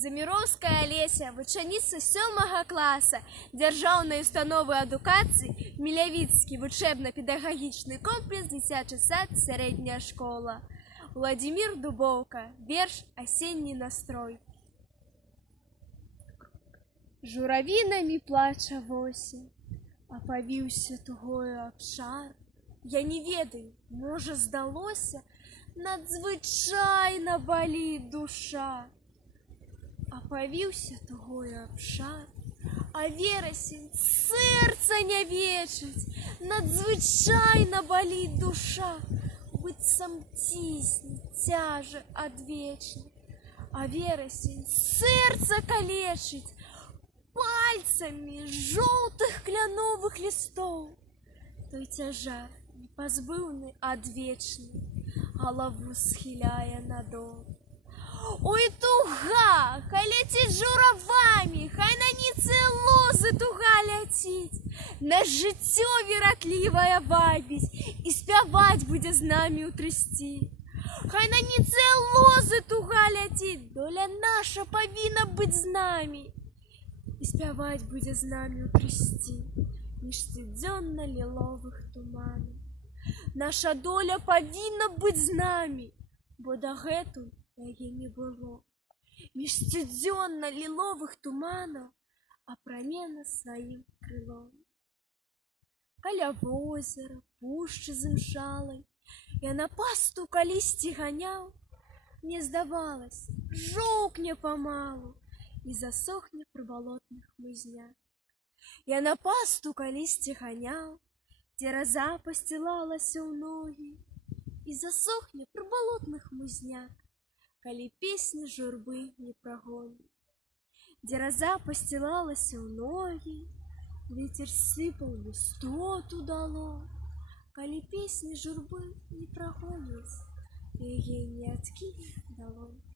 Заміроўская Алеся, вучаніца 7 класа дзяржаўнай установы адукацыі, Мелявіцкі вучэбна-педагагічны комплекс, дзіцячы сад, сярэдняя школа. Владимир Дубоўка, верш «Асенні настрой». Журавінамі плача восень, апавіўся тугою абшар. Я не ведаю, можа, здалося, надзвычайна баліць душа. Апавіўся тугою абшар, а верасень сэрца не вечыць, надзвычайна баліць душа, быццам цісне, цяжа адвечна. А верасень сэрца калечыць пальцамі жоўтых кляновых лістоў. Той цяжар непазбыўны адвечны галаву схіляе надол. Ой, туга, хай ляціць журавамі, хай на ніцы лозы туга ляціць, нас жыццё вератлівае вабіць і спяваць будзе з намі ўтрысці. Хай на ніцы лозы туга ляціць, доля наша павінна быць з намі і спяваць будзе з намі ўтрысці між сцюдзённа-ліловых туманаў. Наша доля павінна быць з намі, бо дагэтуль яе не было. Між сцюдзённа-ліловых туманаў апрамена сваім крылом. Каля возера, пушчы зымшалай, яна пасту калісьці ганяў, мне здавалася, жоўкне памалу і засохне пры балотных хмызнях. Яна пасту калісьці ганяў, дзе раза пасцілалася ў ногі, і засохне пры балотных хмызнях, калі песня журбы не прагоніць. Дзе раза пасцілалася ў ногі, вецер сыпаў лістоту дало, калі песня журбы не прагоніць, яе не адкіне далонь.